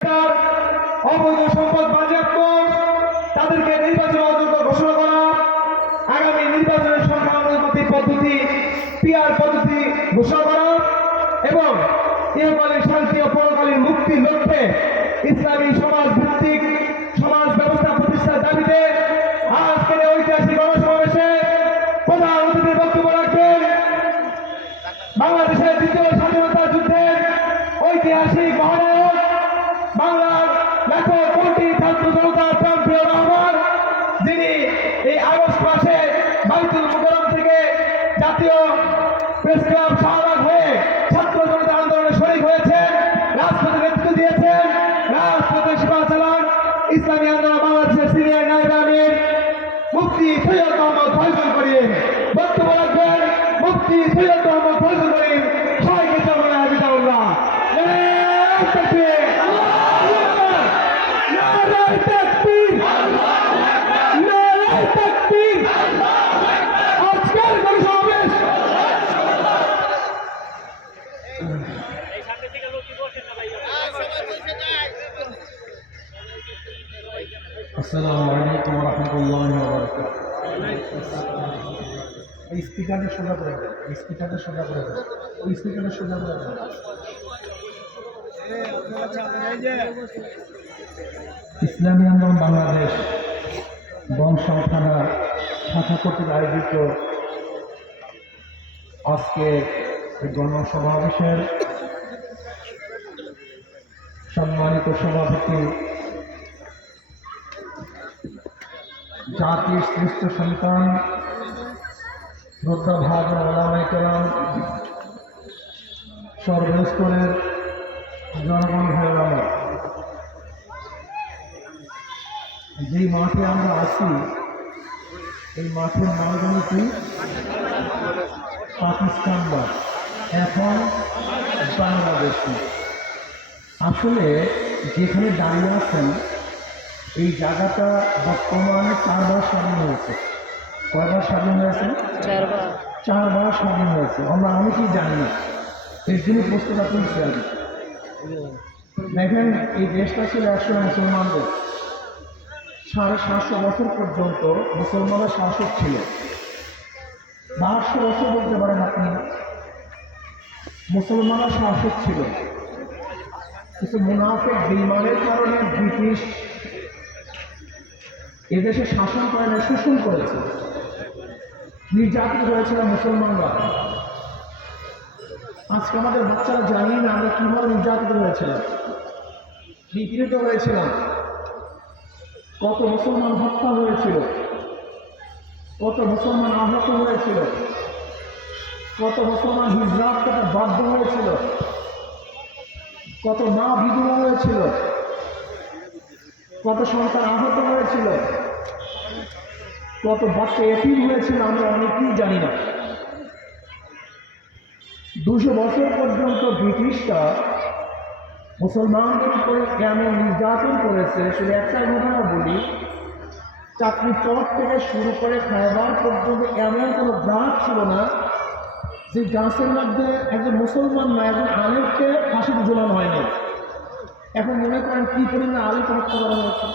অবৈধ সম্পদ বাজেয়াপ্ত, তাদেরকে নির্বাচন অযোগ্য ঘোষণা করা, আগামী নির্বাচনের সংখ্যা অনুপাতি পদ্ধতি পিআর পদ্ধতি ঘোষণা করা এবং ইহকালীন শান্তি ও পরকালীন মুক্তির লক্ষ্যে ইসলামী সমাজ ভিত্তিক সমাজ ব্যবস্থা প্রতিষ্ঠার দাবিতে আজকের ঐতিহাসিক গণসমাবেশে প্রধান অতিথির বক্তব্য রাখবেন বাংলাদেশের দ্বিতীয় স্বাধীনতা যুদ্ধের ঐতিহাসিক মহানায়ক বাংলার লেখক কণ্ঠী ছাত্র জনতার প্রাণপ্রিয় রহমান, যিনি এই আগস্ট মাসে বাইতুল মুকাররম থেকে জাতীয় প্রেস ক্লাব শাহবাগ হয়ে ছাত্র জনতা আন্দোলনে শরীক হয়েছেন, রাজপথে নেতৃত্ব দিয়েছেন, রাজপথে সেবা চালান ইসলামী আন্দোলন বাংলাদেশের সিনিয়র নায়েব আমির মুফতি সৈয়দ মোহাম্মদ ফয়জুল করিম। বক্তব্য রাখবেন মুফতি সৈয়দ মোহাম্মদ ফয়জুল করিম, সবাইকে চলমান হাফিজাহুল্লাহ। আসসালামু আলাইকুম ওয়া রাহমাতুল্লাহি ওয়া বারাকাতুহু। এই স্পিকারটা সোজা করে দেন, এই স্পিকারটা সোজা করে দেন, ওই স্পিকারটা সোজা করে দেন। ইসলামী আন্দোলন বাংলাদেশ বংশাল থানা শাখা কর্তৃক আয়োজিত আজকে গণসমাবেশের সম্মানিত সভাপতি, জাতির শ্রেষ্ঠ সন্তান, শ্রদ্ধাভাজন ওলামায়ে কেরাম, সর্বস্তরের জনগণ ভাইয়েরা আমার, যে মাঠে আমরা আছি এই মাঠের নাম জানি কি? পাকিস্তান বা এখন বাংলাদেশি। আসলে যেখানে দাঁড়িয়ে আছেন এই জায়গাটা বর্তমানে 4 বার স্বাধীন হয়েছে। কয়বার স্বাধীন হয়েছে? 4 বার স্বাধীন হয়েছে। আমরা অনেকেই জানি না, এর জন্য প্রশ্নটা তুলছি আগে। দেখেন, এই দেশটা ছিল একসময় মুসলমানদের, 750 বছর পর্যন্ত মুসলমানের শাসক ছিল। 1200 বছর বলতে পারেন আপনি, মুসলমানের শাসক ছিল। কিছু মুনাফিক বেঈমানের কারণে ব্রিটিশ এদেশে শাসন করে না, শোষণ করেছে, নির্যাতিত হয়েছিল মুসলমানরা। আজকে আমাদের বাচ্চারা জানি না আমরা কিভাবে নির্যাতিত হয়েছিলাম, নিপীড়িত হয়েছিলাম, কত মুসলমান হত্যা হয়েছিল, কত মুসলমান আহত হয়েছিল, কত মুসলমান হিজরত করতে বাধ্য হয়েছিল, কত মা বিধবা হয়েছিল, কত সন্তান আহত হয়েছিল, কত বাচ্চা এতিম হয়েছিল, আমরা অনেকেই জানি না। 200 বছর পর্যন্ত ব্রিটিশরা মুসলমানদের উপরে কেমন নির্যাতন করেছে শুধু একটা ঘটনা বলি। চাকরি চট থেকে শুরু করে খায়বার পর্যন্ত এমন কোনো গাছ ছিল না যে গাছের মধ্যে একজন মুসলমান না একজন আলেমকে ফাঁসিতে ঝোলানো হয়নি। এখন মনে করেন কি পরিমাণে আলেমকে হত্যা করা হয়েছে।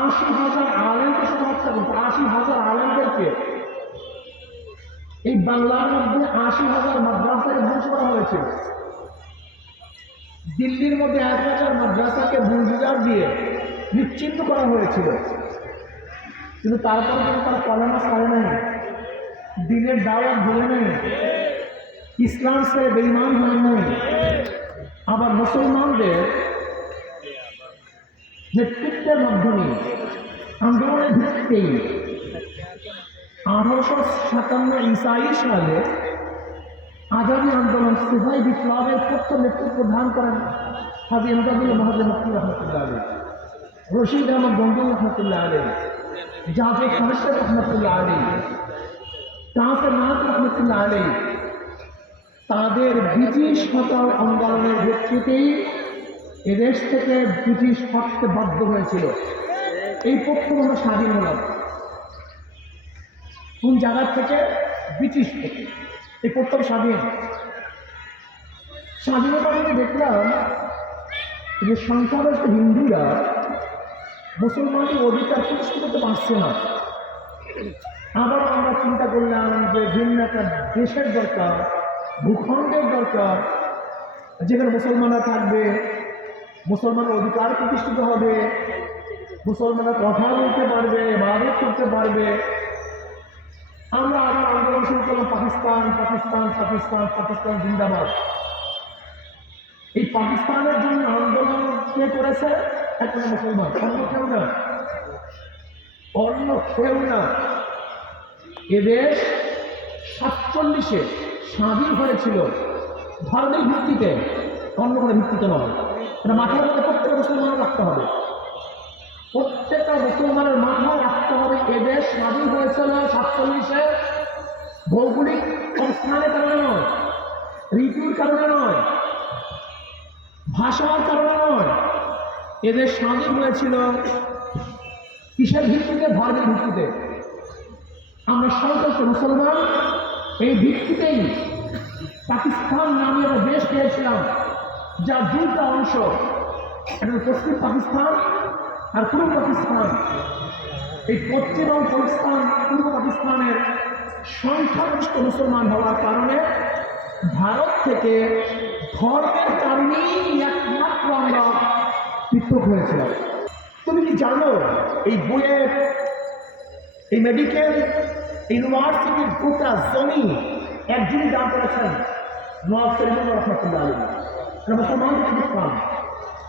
80,000 আলেমকে শুধু হত্যা করছে, 80,000 আলেমদেরকে। এই বাংলার মধ্যে 80,000 মাদ্রাসাকে ধ্বংস করা হয়েছে। দিল্লির মধ্যে 1,000 মাদ্রাসাকে বুলডোজার দিয়ে নিশ্চিন্ত করা হয়েছিল, কিন্তু তারপরে কিন্তু তারা কলেমা ছাড়ে নাই, দিনের দাওয়াত ভুলে নেই, ইসলাম ছেড়ে বেঈমান হয় নাই। আবার মুসলমানদের নেতৃত্বের মাধ্যমে আন্দোলনের ভিত্তিতেই 1857 ঈসাই সালে আজাদী আন্দোলন সিপাহী বিপ্লবের প্রথম নেতৃত্ব প্রদান করেন হাজী এমদাদুল মাহমুদ মুফতি রহমতুল্লাহ আলাইহি, রশিদ আহমদ গঙ্গুল রহমতুল্লাহ আলাইহি, জাফর ফারশাদ রহমতুল্লাহ আলাইহি, কাসেম নাথ রহমতুল্লাহ আলাইহি। তাদের ব্রিটিশ হটাও আন্দোলনের ভিত্তিতেই এদেশ থেকে ব্রিটিশ হটতে বাধ্য হয়েছিল। এই প্রথম আমরা স্বাধীন হলাম। কোন জায়গার থেকে? ব্রিটিশ থেকে। এই প্রথম স্বাধীনতা আমি দেখলাম যে সংখ্যাগরিষ্ঠ হিন্দুরা মুসলমানের অধিকার প্রতিষ্ঠা করতে পারছে না। আবার আমরা চিন্তা করলাম যে ভিন্ন একটা দেশের দরকার, ভূখণ্ডের দরকার, যেখানে মুসলমানরা থাকবে, মুসলমানের অধিকার প্রতিষ্ঠিত হবে, মুসলমানরা কথা বলতে পারবে, ইবাদত করতে পারবে। আমরা আবার আন্দোলন শুরু করলাম পাকিস্তান পাকিস্তান পাকিস্তান পাকিস্তান জিন্দাবাদ। এই পাকিস্তানের জন্য আন্দোলন কে করেছে? একজন মুসলমান, অন্য কেউ না, অন্য কেউ না। এদেশ 47-এ স্বাধীন হয়েছিল ধর্মের ভিত্তিতে, অন্য কোনো ভিত্তিতে নয়। এটা মাথার মধ্যে প্রত্যেকটা মুসলমানের রাখতে হবে, প্রত্যেকটা মুসলমানের মাথায় রাখতে হবে। এদেশ স্বাধীন হয়েছিল 47-এ ভৌগোলিক অবস্থানের কারণে নয়, ঋতুর কারণে নয়, ভাষার কারণে নয়। এদের স্বাধীন হয়েছিল কিসের ভিত্তিতে? ধর্মের ভিত্তিতে। আমরা সকলকে মুসলমান, এই ভিত্তিতেই পাকিস্তান নামে আমরা দেশ পেয়েছিলাম, যার দুইটা অংশ, একটা পশ্চিম পাকিস্তান আর পূর্ব পাকিস্তান। এই পশ্চিম এবং পাকিস্তান, পূর্ব পাকিস্তানের সংখ্যাগরিষ্ঠ মুসলমান হওয়ার কারণে ভারত থেকে ধর্মের কারণেই একমাত্র আমরা পৃথক হয়েছিলাম। তুমি কি জানো এই বইয়ের, এই মেডিকেল ইউনিভার্সিটির গোটা জমি একজনই দান করেছেন, নওয়াব সলিমুল্লাহ রহমতুল্লাহ আলাইহি। মুসলমানদের প্রতিষ্ঠান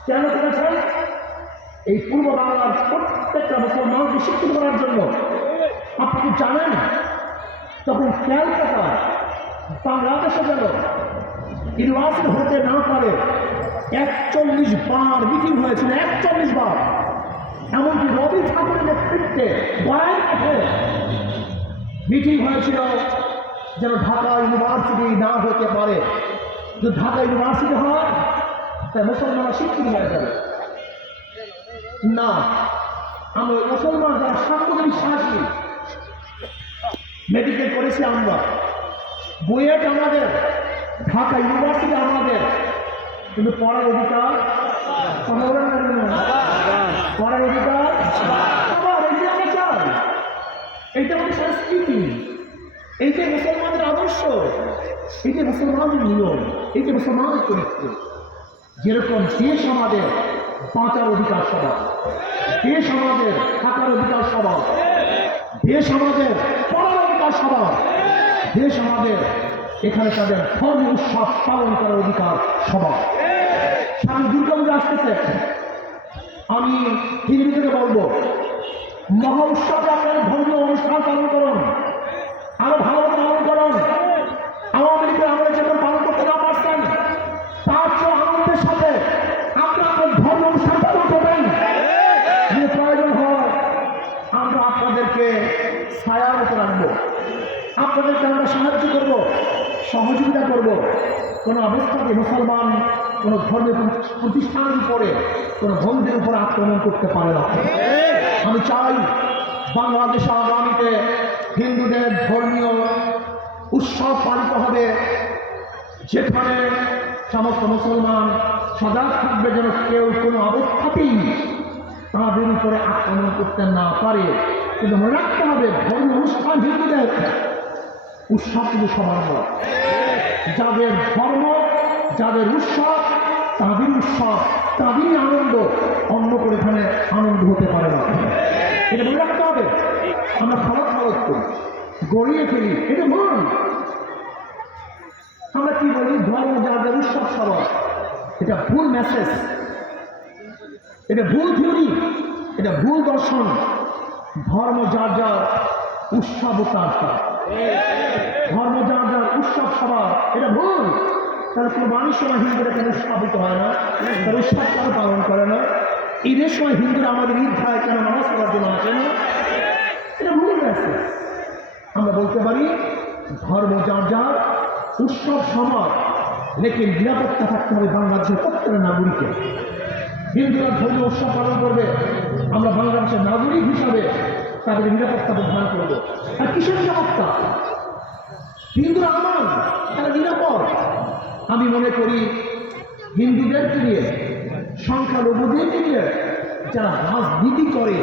কেন করেছেন? এই পূর্ব বাংলার প্রত্যেকটা মুসলমানকে শিক্ষিত করার জন্য। আপনি কি জানেন তখন ক্যালকাটা বাংলাদেশে গেল ইউনিভার্সিটি হতে না পারে 41 বার মিটিং হয়েছিল, 41 বার। এমনকি রবি ঠাকুরের নেতৃত্বে বয়ানপথে মিটিং হয়েছিল যেন ঢাকা ইউনিভার্সিটি না হতে পারে। যদি ঢাকা ইউনিভার্সিটি হয় তাই মুসলমানরা শিক্ষিত হয়ে যাবে না। আমরা মুসলমান যারা সাংবিধানিক বিশ্বাসী, মেডিকেল করেছি আমরা, বুয়েট আমাদের, ঢাকা ইউনিভার্সিটি আমাদের, কিন্তু পড়ার অধিকার পড়ার অধিকার আবার এই আমরা চাই। এইটা আমাদের সংস্কৃতি, এই যে মুসলমানদের আদর্শ, এই যে মুসলমানদের নিয়ম, এই যে মুসলমানদের চরিত্র। যেরকম দেশ আমাদের বাঁচার অধিকার সবার, দেশ আমাদের থাকার অধিকার সবার, দেশ আমাদের পড়ার অধিকার সবার, দেশ আমাদের এখানে তাদের ধর্মীয় উৎসব পালন করার অধিকার সবার। সামনে দুর্গাপূজা আসতেছে, আমি হিন্দুদেরকে বলবো মহা উৎসবে আপনাদের ধর্মীয় অনুষ্ঠান পালন করুন, আরো ভালো পালন করুন। আওয়ামী লীগের আমরা যেমন পালন করতে না পারছেন, তার চেয়ে আনন্দের সাথে আপনারা আপনার ধর্ম অনুষ্ঠান পালন করবেন। যে প্রয়োজন হয় আমরা আপনাদেরকে ছায়ার মতো রাখবো, আপনাদেরকে আমরা সাহায্য করব, সহযোগিতা করব। কোনো অবস্থাতে মুসলমান কোনো ধর্মের প্রতিষ্ঠানের উপরে, কোনো বন্ধের উপরে আক্রমণ করতে পারে না। আমি চাই বাংলাদেশে আগামীতে হিন্দুদের ধর্মীয় উৎসব পালিত হবে, যেখানে সমস্ত মুসলমান সজাগ থাকবে যেন কেউ কোনো অবস্থাতেই তাদের উপরে আক্রমণ করতে না পারে। কিন্তু মনে রাখতে হবে ধর্মীয় অনুষ্ঠান হিন্দুদের উৎসব কিন্তু সবার নয়। যাদের ধর্ম, যাদের উৎসব, তাদের উৎসব, তাদেরই আনন্দ, অন্য করে এখানে আনন্দ হতে পারে না। এটা মনে রাখতে হবে। আমরা খারাপ করি, গড়িয়ে ফেলি, এটা ভুল। আমরা কি বলি ধর্ম যাদের উৎসব সবার, এটা ভুল মেসেজ, এটা ভুল থিওরি, এটা ভুল দর্শন। ধর্ম যার যার, উৎসব তার তার, ধর্ম যার যার, উৎসব সবার, এটা ভুল। তাহলে কোরবানির সময় হিন্দুরা কেন উৎসাহিত হয় না? তার উৎসব কেন পালন করে না? ঈদের সময় হিন্দুরা আমাদের ঈদ খায় কেন, নামাজ পড়ার জন্য আসে না? এটা ভুল মেসেজ। আমরা বলতে পারি ধর্ম যার যার, উৎসব সবার, লেকিন নিরাপত্তা থাকতে হবে বাংলাদেশের প্রত্যেকটা নাগরিকের। হিন্দুরা ধর্মীয় উৎসব পালন করবে, আমরা বাংলাদেশের নাগরিক হিসাবে তাদের নিরাপত্তা প্রদান করবো। আর কিসের নিরাপত্তা? হিন্দুরা আমার, তারা নিরাপদ। আমি মনে করি হিন্দুদেরকে নিয়ে সংখ্যালঘুদেরকে যারা রাজনীতি করে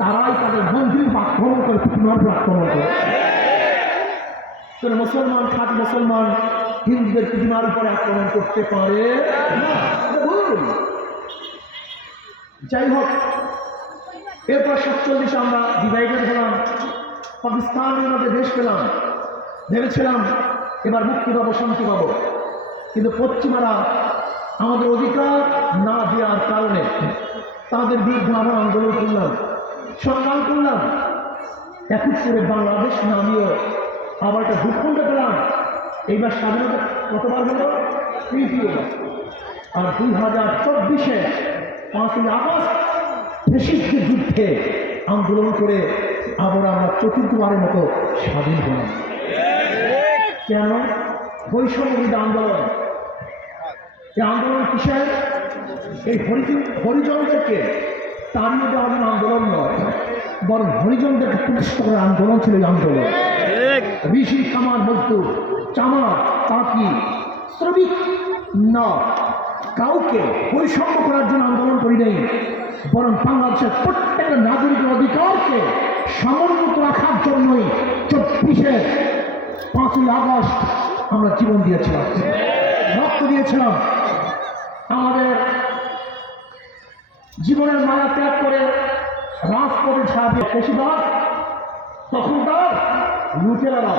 তারাই তাদের মন্দির আক্রমণ করে, প্রতিমার আক্রমণ করে। তাহলে মুসলমান, খাঁটি মুসলমান হিন্দুদের প্রতিমার উপরে আক্রমণ করতে পারে না। ভুল। যাই হোক, এরপর 47 আমরা ডিভাইডেড হলাম, পাকিস্তানের মধ্যে দেশ পেলাম, ভেবেছিলাম এবার মুক্তি পাবো, শান্তি পাবো। কিন্তু পশ্চিমারা আমাদের অধিকার না দেওয়ার কারণে তাদের বিরুদ্ধে আমরা আন্দোলন করলাম, সংগ্রাম করলাম। একই করে বাংলাদেশ নামিয়ে আবার একটা ভূখণ্ড পেলাম। এইবার স্বাধীনতা কতবার হলো? তৃতীয়। আর 2024-এ 5ই আগস্ট ফ্যাসিস্টের যুদ্ধে আন্দোলন করে আবার আমরা চতুর্থবারের মতো স্বাধীন হলাম। কেন? বৈষম্যবিরোধী আন্দোলন। এই আন্দোলন কিসের? এই হরিজনদেরকে তাড়িয়ে দেওয়ার জন্য আন্দোলন নয়, বরং হরিজনদেরকে প্রতিষ্ঠা করার আন্দোলন ছিল এই আন্দোলন। ঋষি, কামার, মজদুর, চামার, তাঁতি, শ্রমিক না কাউকে বৈষম্য করার জন্য আন্দোলন করি নেই, বরং বাংলাদেশের প্রত্যেকটা নাগরিকের অধিকারকে সমুন্নত রাখার জন্যই 24-এ 5ই আগস্ট আমরা জীবন দিয়েছিলাম, রক্ত দিয়েছিলাম। আমাদের জীবনের মায়া ত্যাগ করে রাজপথে ছাড়িয়ে বেশিরভাগ তখনকার লুটেরারা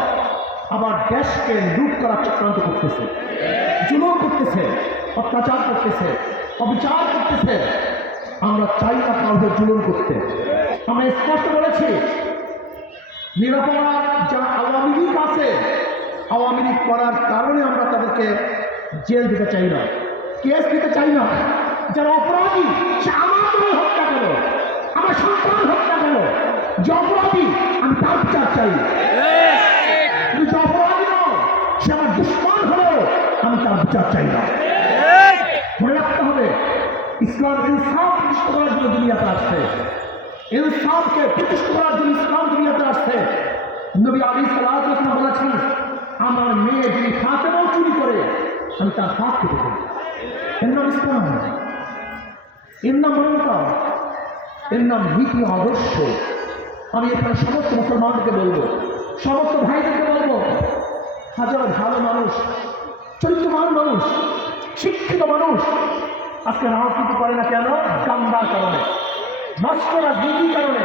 আবার দেশকে লুট করার চক্রান্ত করতেছে, জুলুম করতেছে, অত্যাচার করতেছে, অবিচার করতেছে। আমরা চাই না কাউকে জুলুম করতে। আমরা স্পষ্ট বলেছি, নিরাপরাধ যারা আওয়ামী লীগ আছে, আওয়ামী লীগ করার কারণে আমরা তাদেরকে জেল দিতে চাই না, কেস দিতে চাই না। যারা অপরাধী, সে আমার দল হত্যা করো, আমার সন্তান হত্যা করো, যে অপরাধী আমি তার বিচার চাই। তুমি যে অপরাধী নও, সে আমার দুশ্মন হলেও আমি তার বিচার চাই না। মনে রাখতে হবে, ইসলাম ইনসাফ প্রতিষ্ঠা করার জন্য দুনিয়াতে আসছে। ইনসাফকে প্রতিষ্ঠা করার জন্য ইসলাম দুনিয়াতে আসছে। নবী আলাইহিস সালাতু ওয়াস সালাম বলেছেন, আমার মেয়ে যদি ফাতেমাও চুরি করে আমি তার হাত কেটে দেব। এর নাম ইসলাম, এর নাম মানবতা, এর নাম নীতি আদর্শ। আমি এখানে সমস্ত মুসলমানদেরকে বলবো, সমস্ত ভাইদেরকে বলবো, হাজারো ভালো মানুষ, চরিত্রবান মানুষ, শিক্ষিত মানুষ আজকে রাজনীতি করে না কেন? গান্দার কারণে, নষ্ট রাজনীতির কারণে,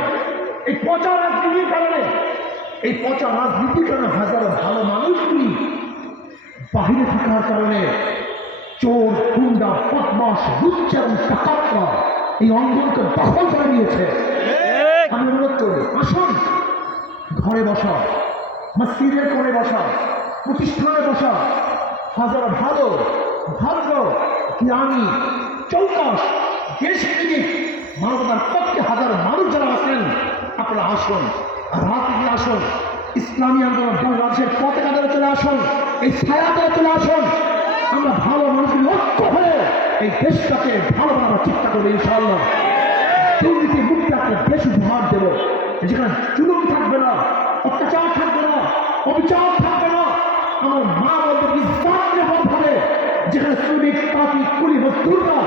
এই পচা রাজনীতির কারণে। এই পচা রাজনীতির কারণে হাজারো ভালো মানুষগুলি বাহিরে থাকার কারণে চোর, গুন্ডা, বদমাশ, লুচ্চা এবং ডাকাতরা এই অঙ্গনকে দখল করে নিয়েছে। আমি অনুরোধ করি, আসুন ঘরে বসা, মসজিদের কোণে বসা, প্রতিষ্ঠানে বসা হাজারো ভালো, ভদ্র, জ্ঞানী, চৌকাশ, দেশপ্রেমিক, মানবতার পক্ষে হাজার মানুষ যারা আছেন, আপনারা আসুন, রাজনীতি আসুন, ইসলামী আন্দোলন বাংলাদেশের পতাকা ধরে চলে আসুন, এই ছায়া ধরে চলে আসুন। আমরা ভালো মানুষের ঐক্য হয়ে এই দেশটাকে ভালো বানাবার চেষ্টা করবো ইনশাআল্লাহ। দুর্নীতি মুক্ত একটা দেশ উপহার দেব, যেখানে জুলুম থাকবে না, অত্যাচার থাকবে না, অবিচার থাকবে না। আমার মা বলতে ইসলাম হবে, যেখানে শ্রমিক, তাঁতি, কুলি, মজদুররা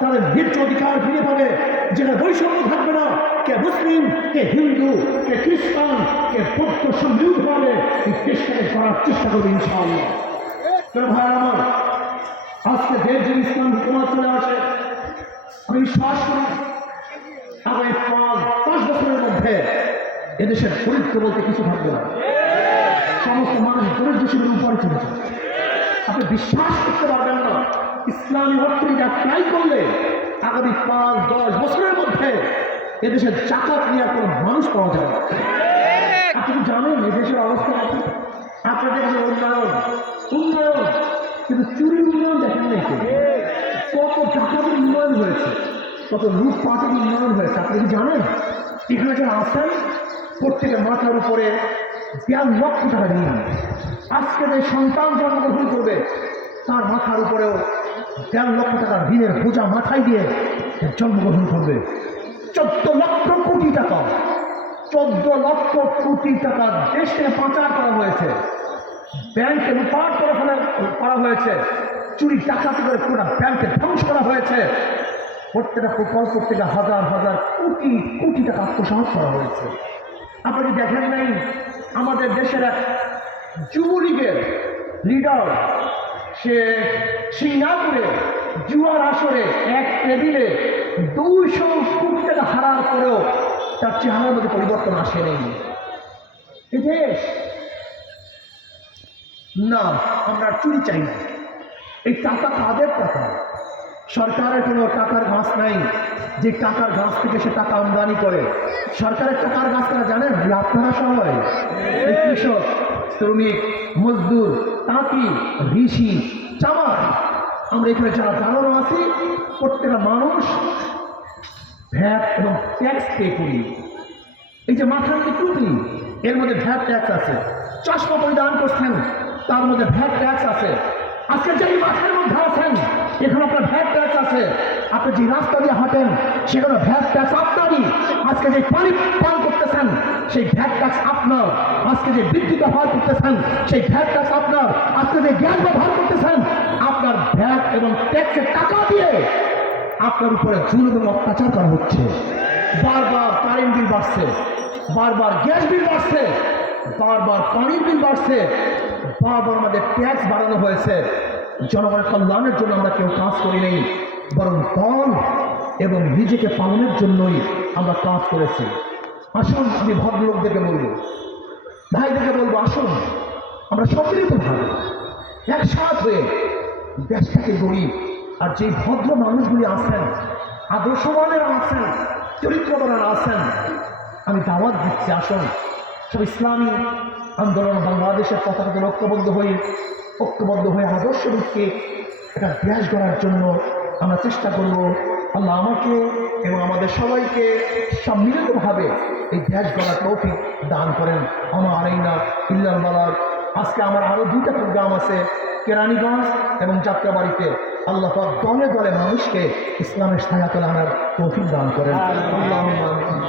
তাদের ন্যায্য অধিকার ফিরে পাবে, যেখানে বৈষম্য থাকবে না, কে মুসলিম, কে হিন্দু, কে খ্রিস্টান, কে বৌদ্ধ সম্মিলিত হবে এই দেশটাকে করার চেষ্টা করবে ইনশাআল্লাহ। ভাই আমার, আজকে দেশ যদি ইসলাম হুকুমত চলে আসে, আমি বিশ্বাস করি আগামী 5 বছরের মধ্যে এদেশের দরিদ্র বলতে কিছু থাকবে না। সমস্ত মানুষ দরিদ্র শিবিরের উপরে চলে যাবে। আপনি বিশ্বাস করতে পারবেন না, ইসলামী অর্থনীতি ট্রাই করলে আগামী 5-10 বছরের মধ্যে এদেশের জাকাত নেওয়ার কোনো মানুষ পাওয়া যাবে না। আপনি কি জানেন এদেশের অবস্থা আছে? আপনাদের কাছে উন্নয়ন, কিন্তু চুরির উন্নয়ন দেখেন নাই। কত ডাকাতের উন্নয়ন হয়েছে, কত লুটপাটের উন্নয়ন হয়েছে আপনি কি জানেন? এখানে যারা আছেন প্রত্যেকের মাথার উপরে 1.5 লক্ষ টাকা নিয়ে আজকে যে সন্তান জন্মগ্রহণ করবে তার মাথার উপরেও 1.5 লক্ষ টাকার ঋণের বোঝা মাথায় দিয়ে জন্মগ্রহণ করবে। 14 লক্ষ কোটি টাকা, 14 লক্ষ কোটি টাকা দেশ থেকে পাচার করা হয়েছে, ব্যাংকে লুটপাট করা হয়েছে, চুরি ডাকাতি করে পুরো ব্যাংকে ধ্বংস করা হয়েছে। প্রত্যেকটা প্রকল্প থেকে হাজার হাজার কোটি কোটি টাকা আত্মসাৎ করা হয়েছে। আপনি কি দেখেন নাই আমাদের দেশের এক যুবলীগের লিডার, সে সিঙ্গাপুরে জুয়ার আসরে এক টেবিলে 200 কোটি টাকা হারার পরেও তার চেহারার মধ্যে পরিবর্তন আসেনি। এই দেশ না, আমরা চুরি চাই না। এই টাকা কাদের টাকা? সরকারের কোনো টাকার গাছ নাই যে টাকার গাছ থেকে সে টাকা আমদানি করে। সরকারের টাকার গাছ তারা জানেন যে আপনারা সবাই এই কৃষক, শ্রমিক, মজদুর, তাঁতি, ঋষি, চামার, আমরা এখানে যারা জানানো আছি প্রত্যেকটা মানুষ ভ্যাট এবং ট্যাক্স পে করি। এই যে মাথার যে টুপি, এর মধ্যে ভ্যাট ট্যাক্স আছে। চশমা পরিধান করছেন, তার মধ্যে ভ্যাট ট্যাক্স আছে। আজকে যে মাথার মধ্যে আছেন, এখানে আপনার ভ্যাট ট্যাক্স আছে। আপনি যে রাস্তা দিয়ে হাঁটেন, সেখানে ভ্যাট ট্যাক্স আপনারই। আজকে যে পানি পান করতেছেন, সেই ভ্যাট ট্যাক্স আপনার। আজকে যে বিদ্যুৎ ব্যবহার করতেছেন, সেই ভ্যাট ট্যাক্স আপনার। আজকে যে গ্যাস ব্যবহার করতেছেন, আপনার ভ্যাট এবং ট্যাক্সের টাকা দিয়ে আপনার উপরে জুলুম এবং অত্যাচার করা হচ্ছে। বারবার কারেন্ট বিল বাড়ছে, বারবার গ্যাস বিল বাড়ছে, বারবার পানির বিল বাড়ছে, বারবার আমাদের ট্যাক্স বাড়ানো হয়েছে। জনগণের কল্যাণের জন্য আমরা কেউ কাজ করি নেই, বরং দল এবং নিজেকে পালনের জন্যই আমরা কাজ করেছি। আসুন, আমি ভদ্রলোকদেরকে বলবো, ভাইদেরকে বলবো, আসুন আমরা সম্মিলিতভাবে একসাথ হয়ে দেশটাকে গড়ি। আর যে ভদ্র মানুষগুলি আছেন, আদর্শবানেরা আছেন, চরিত্রবানেরা আছেন, আমি দাওয়াত দিচ্ছি, আসুন সব ইসলামী আন্দোলন বাংলাদেশের পতাকাকে ঐক্যবদ্ধ হয়ে আদর্শ ভিত্তিকে একটা দেশ গড়ার জন্য আমরা চেষ্টা করব। আল্লাহ আমাকে এবং আমাদের সবাইকে সম্মিলিতভাবে এই দেশ গড়ার তৌফিক দান করেন। আমার আলাইনা ইল্লাল বালাগ। আজকে আমার আরও 2টা প্রোগ্রাম আছে, কেরানীগঞ্জ এবং যাত্রাবাড়িতে। আল্লাহ পাক দলে দলে মানুষকে ইসলামের ছায়াতলে আনার তৌফিক দান করেন। আল্লাহুম্মা আমিন।